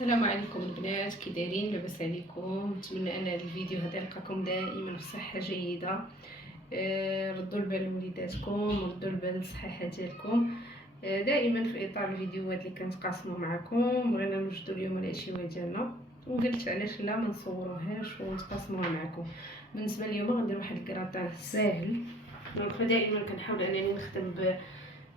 السلام عليكم البنات، كي دايرين؟ لاباس عليكم؟ نتمنى ان هذا الفيديو هذا يلقاكم دائما في صحه جيده. ردوا البال لوليداتكم، ردوا البال للصحه ديالكم. دائما في اطار الفيديوهات اللي كنتقاسموا معكم بغينا نوجدوا اليوم العشوه ديالنا، وقلت علاش لا ما نصوروهاش ونتقاسموها معكم. بالنسبه اليوم غندير واحد الكراطان ساهل. دونك دائما كنحاول انني نخدم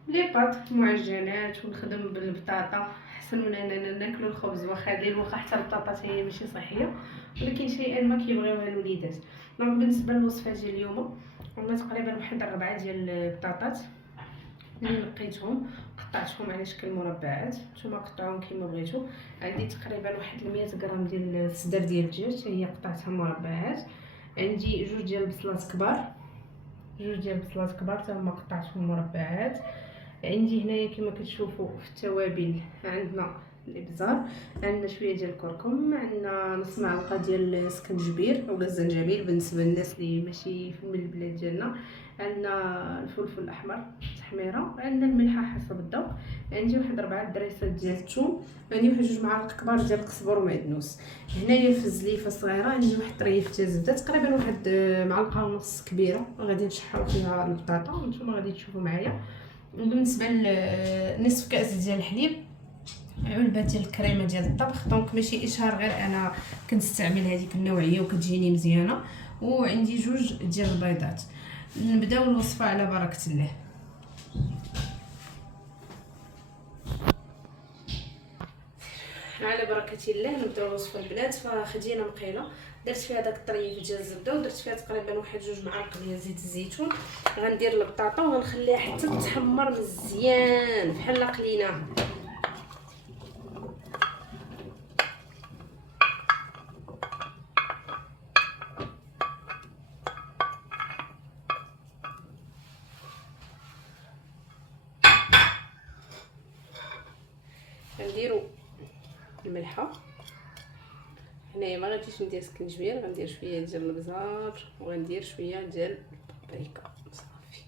لي باط معجنات ونخدم بالبطاطا احسن من اننا ناكلو الخبز، واخا دير واخا حتى البطاطا هي ماشي صحيه، ولكن شيئا ما كيبغيوها الوليدات. دونك بالنسبه للوصفه ديال اليوم عندنا تقريبا واحد 4 ديال البطاطات اللي نقيتهم قطعتهم على شكل مربعات، نتوما قطعوهم كيما بغيتو. عندي تقريبا واحد 100 غرام ديال الصدر ديال الدجاج هي قطعتها مربعات. عندي جوج ديال البصلات كبار، حتى هما قطعتهم مربعات. عندي هنايا كما كتشوفوا في التوابل عندنا الابزار، عندنا شويه ديال الكركم، عندنا نص معلقه ديال السكنجبير اولا الزنجبيل بالنسبه للناس اللي ماشي من البلاد ديالنا، عندنا الفلفل الاحمر تحميره، عندنا الملحه حسب الذوق، عندي واحد 4 دريسات ديال الثوم، عندي واحد 2 معالق كبار ديال القزبر ومعدنوس. هنايا في الزليفه صغيره عندي واحد طريف ديال الزبده تقريبا واحد معلقه ونص كبيره، غادي نشحروا فيها البطاطا وانتم غادي تشوفوا معايا. وبالنسبه لنصف كاس ديال الحليب، علبه ديال الكريمه ديال الطبخ، دونك ماشي اشهار، غير انا كنستعمل هذيك النوعيه وكتجيني مزيانه. وعندي جوج ديال البيضات. نبداو الوصفه على بركه الله. على بركه الله نبداو الوصفه البنات. فخدينا مقيله درت فيها داك الطريف ديال الزبده، ودرت فيها تقريبا واحد 2 معالق ديال زيت الزيتون. غندير البطاطا وغنخليها حتى تحمر مزيان بحال قليناها. غنديروا الملحه، هنايا ما غاديش ندير سكنجبير، غندير شويه ديال الابزار وغندير شويه ديال البابريكا صافي.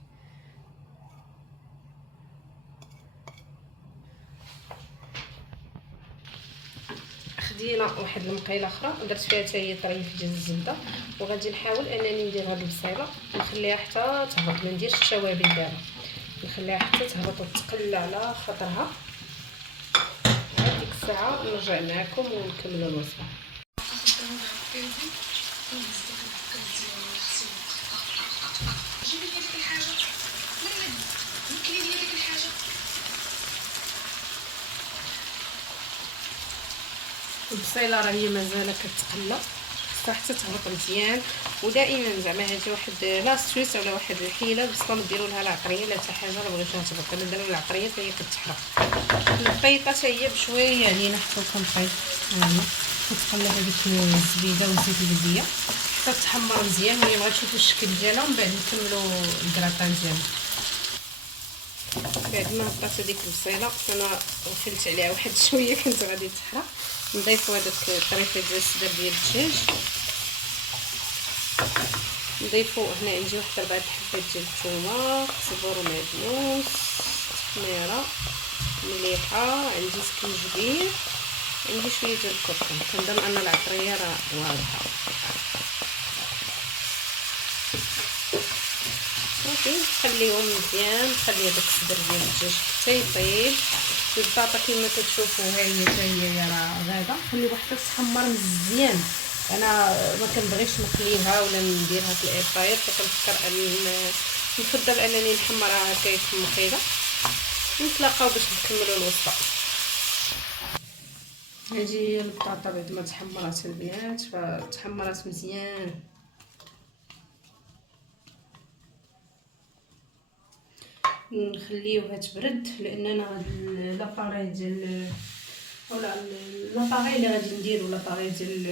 خدينا واحد المقيله اخرى درت فيها حتى هي طريف ديال الزبده، وغادي نحاول انني ندير هاد البصيله نخليها حتى تهبط، ما نديرش التوابل ديالها، نخليها حتى تهبط وتقلى على خاطرها. هذيك الساعه نرجع معكم ونكملوا الوصفه. البصيله راه هي مازال كتقلى، خصها حتى تهبط مزيان. ودائما زعما هذه واحد لاستويس ولا واحد الحيله باش ما ديروا لها العطريه لا حتى حاجه، راه بغيتوها تهبط، الا درنا العطريه فهي كتحرق. البيضه حتى هي بشويه علينا حتى كنبيض، هاني كتقلى هذيك الزبيده والزيت البلديه حتى تحمر مزيان. المهم غتشوفوا الشكل ديالها ومن بعد نكملوا الكراطان ديالنا. بعد ما هبطات هذيك البصيله انا غسلت عليها واحد شويه كنت غادي تحرق، نضيفوا هذاك الطريفه ديال الصدر ديال الدجاج، نضيفوا هنا عندي واحد 4 حبات ديال الثومه، قزبر ومعدنوس، تحميره، مليحه، عندي سكنجبير، عندي شويه ديال الكركم. كنظن ان العطريه راه واضحه صافي. خليهم مزيان، خلي هذاك الصدر ديال الدجاج حتى يطيب. البطاطا كما كتشوفوا ها هي حتى هي راه غاده، خليوها حتى تحمر مزيان. انا ما كنبغيش نقليها ولا نديرها في الاير فراير، فكنفكر نفضل انني نحمرها هكا في المقيله. نتلاقاو باش نكملوا الوصفه. هذه البطاطا بعد ما تحمرات البنات فتحمرات مزيان. نخليوها تبرد لاننا غادي لاباري ديال ولا لاباري اللي غادي نديرو لاباري ديال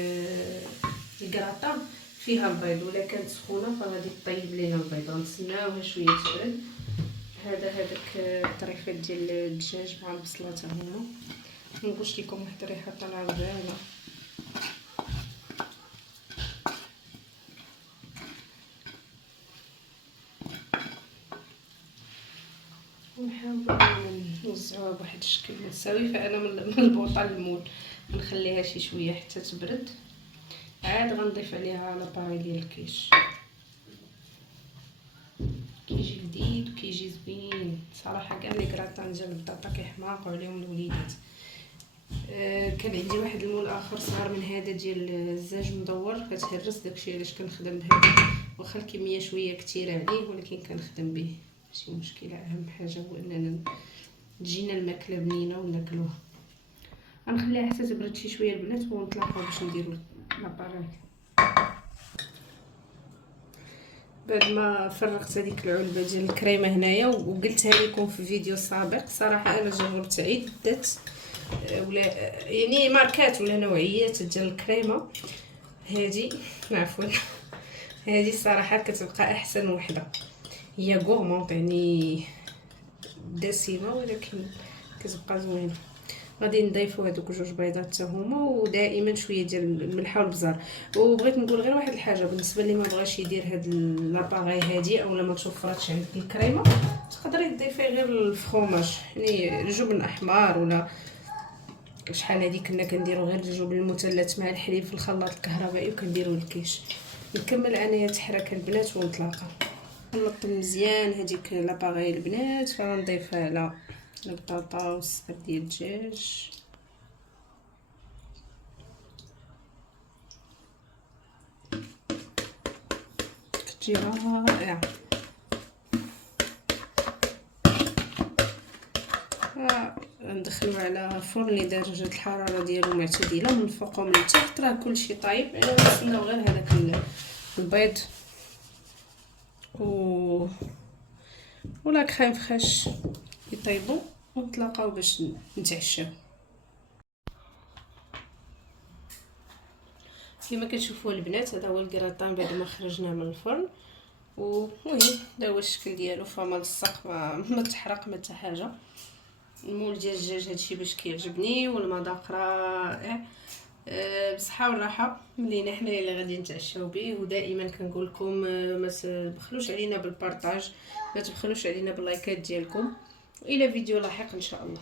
الكراطان فيها البيض، ولا كانت سخونه فغادي طيب لينا البيض. غنتسناوها شويه تبرد. هذاك الطريفات ديال الدجاج مع البصلات هما، نقولش لكم واحد الريحه طالعه زوينه. ونحاول نوزعوها بواحد الشكل متساوي. فانا من البوطه للمول غنخليها شي شويه حتى تبرد، عاد غنضيف عليها لاباري ديال الكيش. كيجي لذيذ وكيجي زوين صراحه. كاع لي كراطان ديال البطاطا كيحماقوا عليهم الوليدات. كان عندي واحد المول اخر صغار من هذا ديال الزاج مدور كتهرس، داكشي علاش كنخدم بهذا، واخا الكميه شويه كثيره عليه ولكن كنخدم به ماشي مشكله. اهم حاجه هو اننا تجينا الماكله بنينه وناكلوها. غنخليها حتى تبرد شي شويه البنات ونطلقوا باش نديروا لاباريل. بعد ما فرغت هذيك العلبه ديال الكريمه هنايا وقلتها لكم في فيديو سابق، صراحه انا جربت عده ولا يعني ماركات ولا نوعيات ديال الكريمه. هذه عفوا هذه الصراحه كتبقى احسن وحده، هي غورمونط يعني دسمه ولكن كتبقى زوينه. غادي نضيفوا هذوك جوج بيضات حتى هما، ودائما شويه ديال الملح والبزار. وبغيت نقول غير واحد الحاجه بالنسبه اللي ما بغاش يدير هاد لاباغي هادي اولا ما توفراتش عندك الكريمه، تقدري تضيفي غير الفرomاج يعني الجبن احمر ولا شحال هادي كنا كنديروا غير الجبن المثلث مع الحليب في الخلاط الكهربائي وكنديروا الكيش. نكمل انايا تحرك البنات ونتلاقى. نلط مزيان هذيك لاباغي البنات، فغنضيفها على البطاطا والصغر ديال الدجاج. كتجي رائعه. ندخلو على فرن لدرجه الحراره ديالو معتدله من الفوق ومن التحت. راه كلشي طايب، انا نستناو غير هذاك البيض ولا كريم فريش يطيبوا ونتلاقاو باش نتعشاو. كما كتشوفوا البنات هذا هو الكراطان بعد ما خرجناه من الفرن، ومهم هذا هو الشكل ديالو. فما لصق ما تحرق ما حتى حاجه. المول ديال الدجاج هادشي باش كيعجبني، والمذاق رائع. بصحه والراحه ملينا حنايا اللي غادي نتعشاو به. ودائما كنقول لكم ما تبخلوش علينا بالبارطاج، ما تبخلوش علينا باللايكات ديالكم. والى فيديو لاحق ان شاء الله.